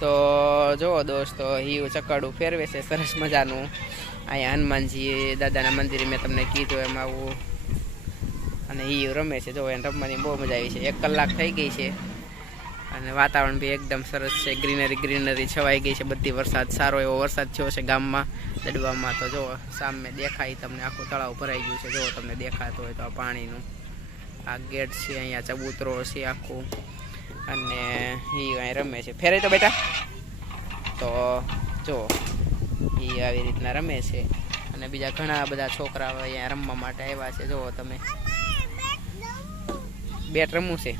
તો જુઓ દોસ્તો, હિયુ ચકડું ફેરવે છે સરસ મજાનું. અહીંયા હનુમાનજી દાદાના મંદિરે મેં તમને કીધું એમ આવું, અને હિયુ રમે છે. જો એને રમવાની બહુ મજા આવી છે. 1 કલાક થઈ ગઈ છે અને વાતાવરણ બી એકદમ સરસ છે. ગ્રીનરી છવાઈ ગઈ છે બધી. વરસાદ સારો એવો વરસાદ થયો છે ગામમાં દડવામાં. તો જુઓ સામે દેખાય તમને આખું તળાવ ભરાઈ ગયું છે. જુઓ તમને દેખાતું હોય તો આ પાણીનું આ ગેટ છે. અહીંયા ચબૂતરો છે આખું, અને હિયુ અહીં રમે છે. ફેરે તો બેટા. તો જો એ આવી રીતના રમે છે, અને બીજા ઘણા બધા છોકરાઓ અહીંયા રમવા માટે આવ્યા છે. જુઓ તમે, બેટ રમવું છે.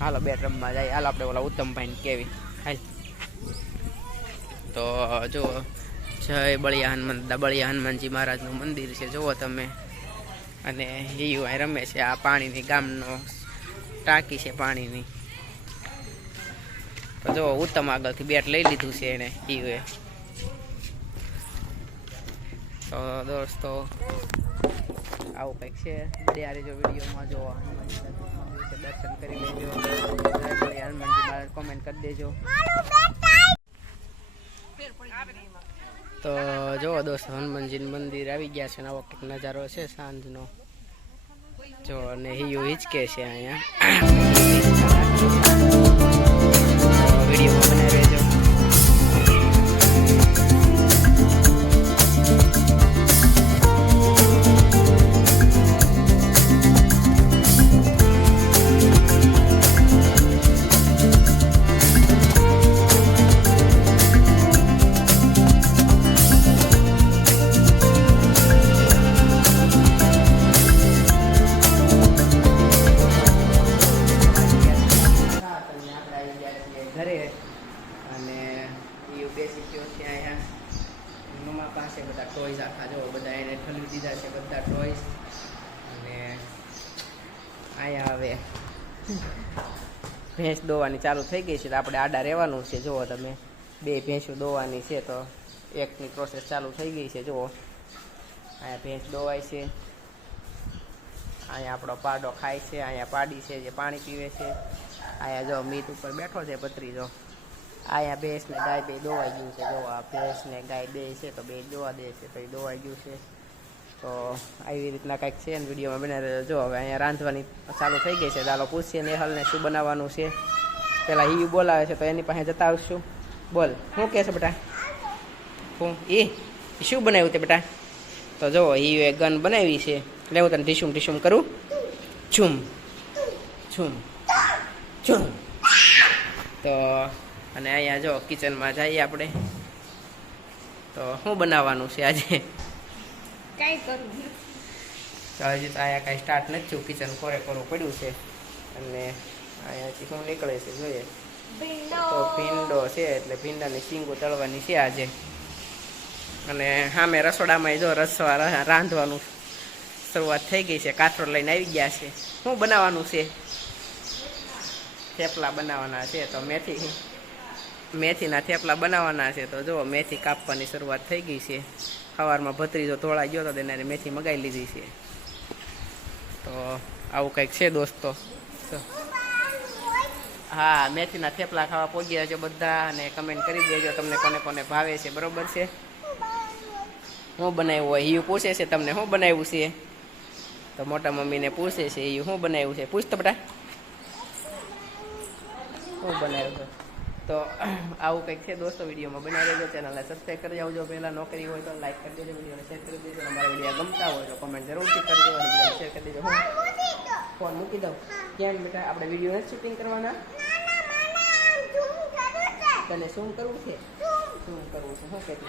હાલો બેટ રમવા જાય. હાલ આપણે ઓલા ઉત્તમભાઈને કેવી હાલ. તો જુઓ, જય બળિયા હનુમાનજી મહારાજનું મંદિર છે. જુઓ તમે, અને હિયુ અહીં રમે છે. આ પાણીની ગામનો ટાંકી છે પાણીની. તો જો ઉત્તમ આગળથી બેટ લઈ લીધું છે એને હિયુએ. તો દોસ્તો આવું કંઈક છે. ત્યારે જો વિડીયોમાં જો દર્શન કરી લેજો. હનુમાનજી મહારાજ કોમેન્ટ કરી દેજો. તો જો દોસ્તો, હનુમાનજીનું મંદિર આવી ગયા છે. આવો કંઈક નજારો છે સાંજનો. જો અને હિયુ હિચકે છે અહીંયા. વિડીયોમાં બનાવી રહેજો. ઘરે અને એ બેસી ગયો છે અહીંયા મમ્મા પાસે. બધા ટોયસ આખા જો બધા એને ઠલવી દીધા છે બધા ટોયસ. અને અહીંયા હવે ભેંસ દોવાની ચાલુ થઈ ગઈ છે. તો આપણે આડા રહેવાનું છે. જુઓ તમે, 2 ભેંસો દોવાની છે. તો એકની પ્રોસેસ ચાલુ થઈ ગઈ છે. જુઓ અહીંયા ભેંસ દોવાય છે. અહીંયા આપણો પાડો ખાય છે. અહીંયા પાડી છે જે પાણી પીવે છે. અહીંયા જો મીત ઉપર બેઠો છે ભત્રીજો. અહીંયા ભેંસ ને ગાય બે દોવાઈ ગયું છે. જો આ ભેંસ ને ગાય બે છે તો બે દોવા દે છે તો એ દોવાઈ ગયું છે. તો આવી રીતના કંઈક છે. અને વિડીયોમાં બનાવી જો હવે અહીંયા રાંધવાની ચાલુ થઈ ગઈ છે. ચાલો પૂછીએ નેહલને શું બનાવવાનું છે. પહેલાં હિયુ બોલાવે છે તો એની પાસે જતા આવશું. બોલ, શું કહે છે બેટા? હું શું બનાવ્યું તે બેટા? તો જો હિયુએ ગન બનાવી છે. એટલે હું તને ટીશુમ કરું. છૂમ છૂમ છૂમ. તો અને અહીંયા જો કિચનમાં જઈએ આપણે. તો શું બનાવવાનું છે આજે? કાંઈ કરું તો હજી તો અહીંયા કાંઈ સ્ટાર્ટ નથી થયું. કિચન કોરે કોરું પડ્યું છે. અને અહીંયાથી શું નીકળે છે જોઈએ. તો ભીંડો છે એટલે ભીંડાની શીંગો તળવાની છે આજે. અને સામે રસોડામાં જો રસવા રાંધવાનું શરૂઆત થઈ ગઈ છે. કાથરો લઈને આવી ગયા છે. શું બનાવવાનું છે? થેપલા બનાવવાના છે. તો મેથીના થેપલા બનાવવાના છે. તો જો મેથી કાપવાની શરૂઆત થઈ ગઈ છે. સવારમાં ભત્રીજો ધોળાઈ ગયો તો તેને મેથી મગાવી લીધી છે. તો આવું કંઈક છે દોસ્તો. હા, મેથીના થેપલા ખાવા પહોંચ્યા છો બધા. અને કમેન્ટ કરી દેજો તમને કોને કોને ભાવે છે. બરોબર છે? શું બનાવ્યું હોય? હિયુ પૂછે છે તમને શું બનાવ્યું છે. તો મોટા મમ્મીને પૂછે છે હિયુ શું બનાવ્યું છે. પૂછતો બેટા શું બનાવ્યું છે. તો આવું કંઈક છે દોસ્તો. વિડીયોમાં બનાવી દેજો. ચેનલને સબસ્ક્રાઈબ કરી આવજો. પહેલાં ન કરી હોય તો લાઈક કરી દેજો. વિડીયોને શેર કરી દેજો. અમારા વિડીયો ગમતા હોય તો કમેન્ટ જરૂરથી કરજો. અને વિડીયોને શેર કરી દેજો. ફોન મૂકી દઉં. કેમ બેટા? આપણે વિડીયોને શૂટિંગ કરવાના. તને શું કરવું છે? શું કરવું છે? શું કહેતું?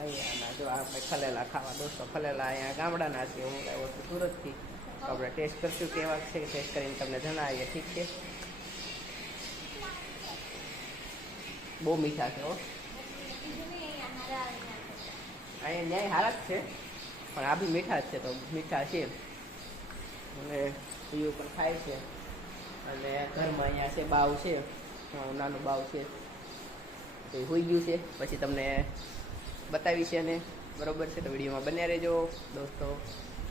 અહીંયા જો આપણે ખલેલા ખાવા દોસ્તો. ખલેલા અહીંયા ગામડાના છે. હું આવ્યો છું સુરતથી. તો આપણે ટેસ્ટ કરશું કેવા છે. ટેસ્ટ કરીને તમને જણાવીએ. ઠીક છે? બહુ મીઠા છે. અહીંયા ન્યાય હારા જ છે પણ આ બી મીઠા જ છે. તો મીઠા છે. અને હિયુ પણ ખાય છે. અને ઘરમાં અહીંયા છે બાવ છે. નાનું બાવ છે. તો એ હોઈ ગયું છે. પછી તમને બતાવી છે. અને બરોબર છે તો વિડીયોમાં બન્યા રહેજો દોસ્તો.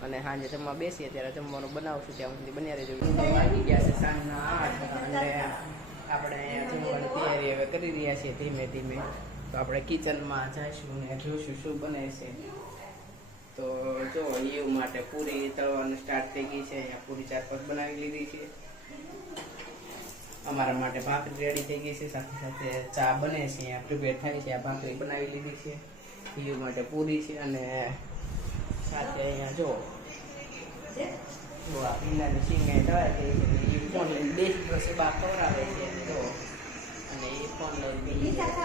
અને સાંજે જમવા બેસીએ ત્યારે જમવાનું બનાવશું. ત્યાં સુધી બન્યા રહેજો. વાગી ગયા છે સાંજના 8 અને આપણે અહીંયા જમવાની તૈયારી હવે કરી રહ્યા છીએ ધીમે ધીમે. તો આપણે કિચનમાં જઈશું ને જોઈશું શું બને છે. તો જો એવું માટે પૂરી તળવાનું સ્ટાર્ટ થઈ ગઈ છે. અહીંયા પૂરી 4-5 બનાવી લીધી છે. અમારા માટે ભાખરી રેડી થઈ ગઈ છે. સાથે સાથે ચા બને છે, અહીંયા પ્રિપેર થાય છે. આ ભાખરી બનાવી લીધી છે. એવું માટે પૂરી છે અને સાથે અહીંયા જો આ પીલાની સિંગ દવા થઈ છે. એ ફોન લઈને બેસી પછી બા ખવડાવે છે જો, અને એ ફોન લઈને બેસી જાય.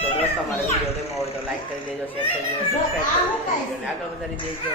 તો દોસ્તો અમારો વિડીયો ગમ્યો હોય તો લાઈક કરી દેજો, શેર કરી દેજો, સબસ્ક્રાઈબ કરી દેજો અને આગળ વધારી દેજો.